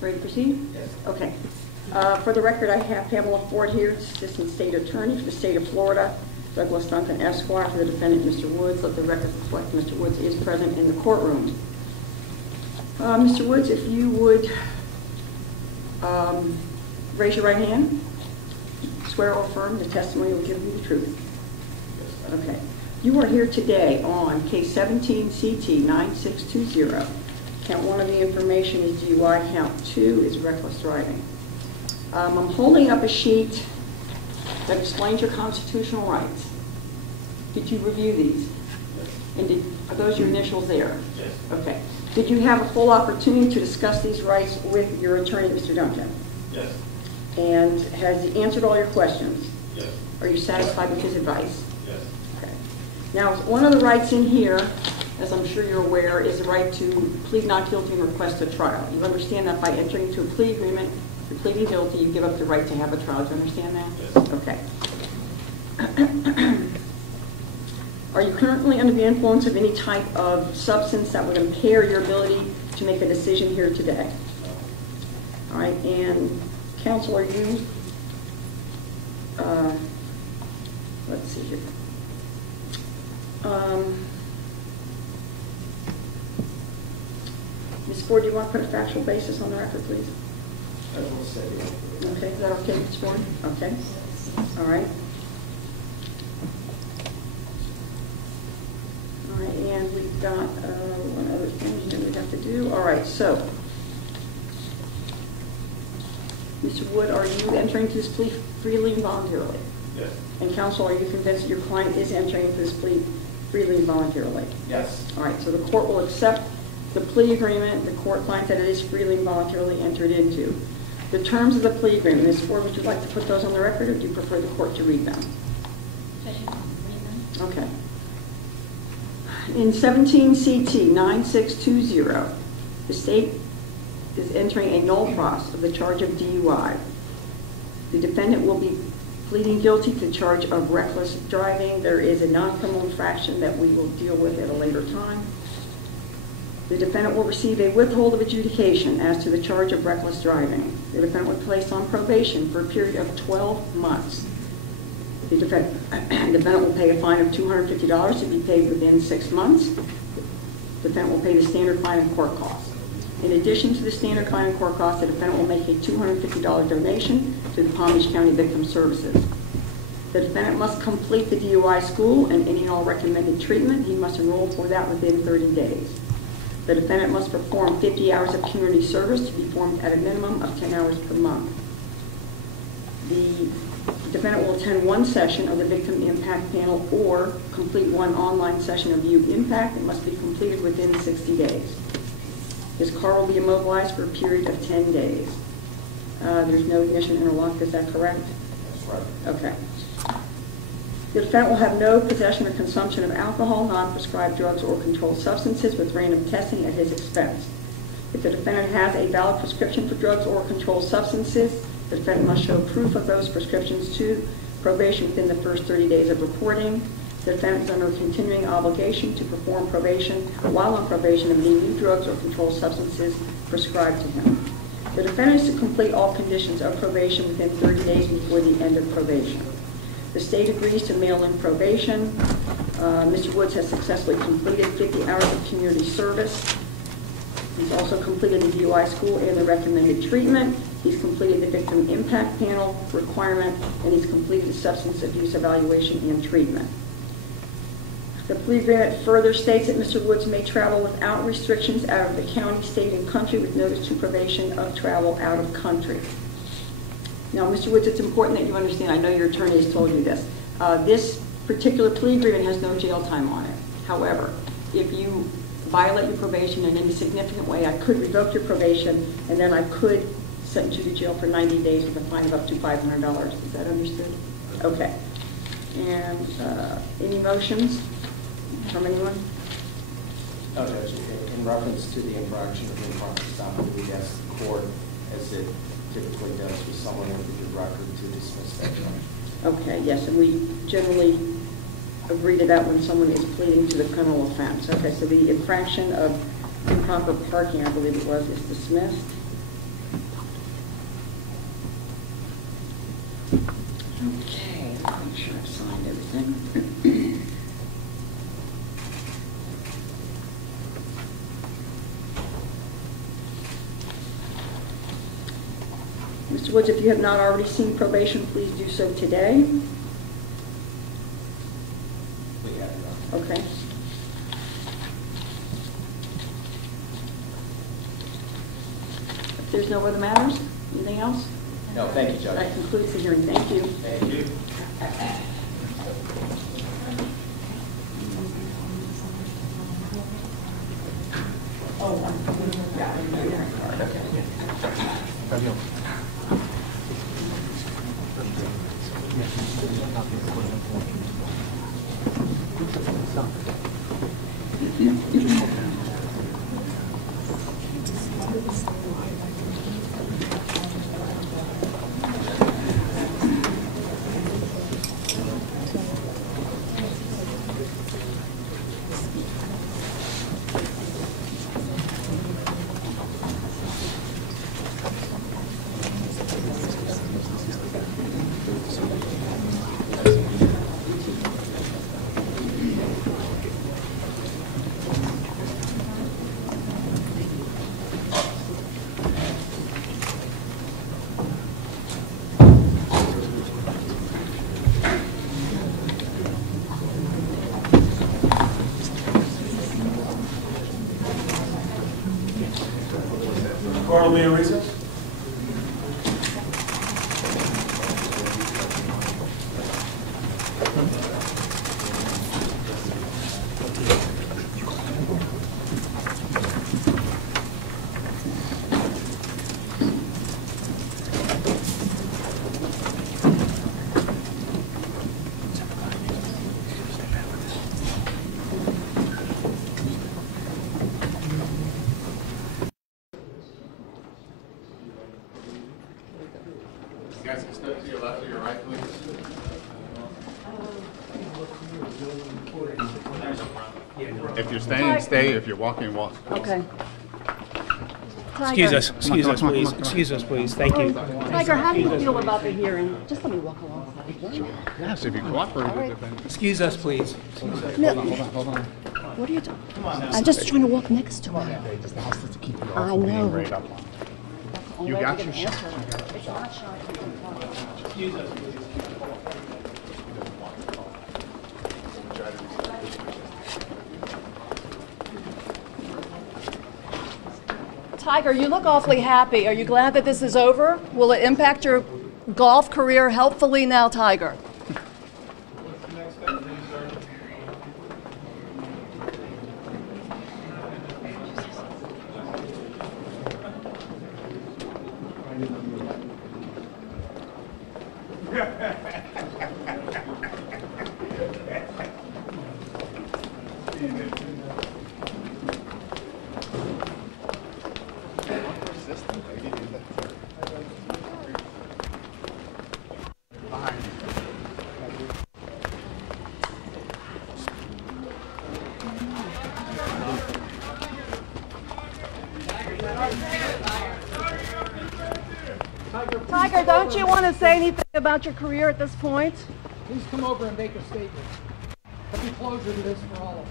Ready to proceed? Yes. Okay. For the record, I have Pamela Ford here, Assistant State Attorney for the State of Florida, Douglas Duncan Esquire for the defendant, Mr. Woods. Let the record reflect Mr. Woods is present in the courtroom. Mr. Woods, if you would raise your right hand, swear or affirm the testimony will give you the truth. Yes. Okay. You are here today on case 17 CT 9620. Count 1 of the information is DUI. Count 2 is reckless driving. I'm holding up a sheet that explains your constitutional rights. Did you review these? Yes. And are those your initials there? Yes. Okay. Did you have a full opportunity to discuss these rights with your attorney, Mr. Duncan? Yes. And has he answered all your questions? Yes. Are you satisfied with his advice? Yes. Okay. Now, one of the rights in here, as I'm sure you're aware, is the right to plead not guilty and request a trial. You understand that by entering into a plea agreement, if you're pleading guilty, you give up the right to have a trial. Do you understand that? Yes. Okay. Are you currently under the influence of any type of substance that would impair your ability to make a decision here today? No. All right, and counsel, are you, let's see here. Ms. Ford, do you want to put a factual basis on the record, please? I will say yes. Okay, is that okay, Ms. Ford? Okay. All right. All right, and we've got one other thing here we have to do. All right, so, Mr. Wood, are you entering into this plea freely and voluntarily? Yes. And counsel, are you convinced that your client is entering into this plea freely and voluntarily? Yes. All right, so the court will accept the plea agreement. The court finds that it is freely and voluntarily entered into. The terms of the plea agreement, Ms. Ford, would you like to put those on the record, or do you prefer the court to read them? Okay. In 17 CT 9620, the state is entering a null pros of the charge of DUI. The defendant will be pleading guilty to the charge of reckless driving. There is a non-criminal infraction that we will deal with at a later time. The defendant will receive a withhold of adjudication as to the charge of reckless driving. The defendant will be placed on probation for a period of 12 months. The defendant will pay a fine of $250 to be paid within 6 months. The defendant will pay the standard fine and court costs. In addition to the standard fine and court costs, the defendant will make a $250 donation to the Palm Beach County Victim Services. The defendant must complete the DUI school and any and all recommended treatment. He must enroll for that within 30 days. The defendant must perform 50 hours of community service to be performed at a minimum of 10 hours per month. The defendant will attend one session of the Victim Impact Panel or complete one online session of View Impact. It must be completed within 60 days. His car will be immobilized for a period of 10 days. There's no ignition interlock, is that correct? That's right. Okay. The defendant will have no possession or consumption of alcohol, non-prescribed drugs, or controlled substances with random testing at his expense. If the defendant has a valid prescription for drugs or controlled substances, the defendant must show proof of those prescriptions to probation within the first 30 days of reporting. The defendant is under a continuing obligation to perform probation while on probation of any new drugs or controlled substances prescribed to him. The defendant is to complete all conditions of probation within 30 days before the end of probation. The state agrees to mail in probation. Mr. Woods has successfully completed 50 hours of community service. He's also completed the DUI school and the recommended treatment. He's completed the Victim Impact Panel requirement, and he's completed the substance abuse evaluation and treatment. The plea agreement further states that Mr. Woods may travel without restrictions out of the county, state, and country with notice to probation of travel out of country. Now, Mr. Woods, it's important that you understand, I know your attorney has told you this, this particular plea agreement has no jail time on it. However, if you violate your probation in any significant way, I could revoke your probation, and then I could sentence you to jail for 90 days with a fine of up to $500. Is that understood? Okay. And any motions from anyone? No, Judge. In reference to the infraction of improper stop, we ask the court, as it typically does with someone with a good record, to dismiss that charge. Okay, yes, and we generally agree to that when someone is pleading to the criminal offense. Okay, so the infraction of improper parking, I believe it was, is dismissed. Mr. Woods, if you have not already seen probation, please do so today. We have it. Okay. If there's no other matters, anything else? No, thank you, Judge. That concludes the hearing. Thank you. Thank you. Court will be in recess. You guys can step to your left or your right, please. If you're standing, stay. If you're walking, walk. Okay. Excuse us, Come on, come on, come on, please. come on. Excuse us, please. Thank you. Tiger, how do you feel about the hearing? Just let me walk alongside. Yes, if you cooperate with it, then. Excuse us, please. No, Hold on. what are you doing? I'm just trying to walk next to her. They just asked us to keep you I off know. being right up on. You got your shot. It's not shot. Excuse us, please. Tiger, you look awfully happy. Are you glad that this is over? Will it impact your golf career helpfully now, Tiger? Tiger, don't you want to say anything about your career at this point? Please come over and make a statement. Let me closure to this for all of us.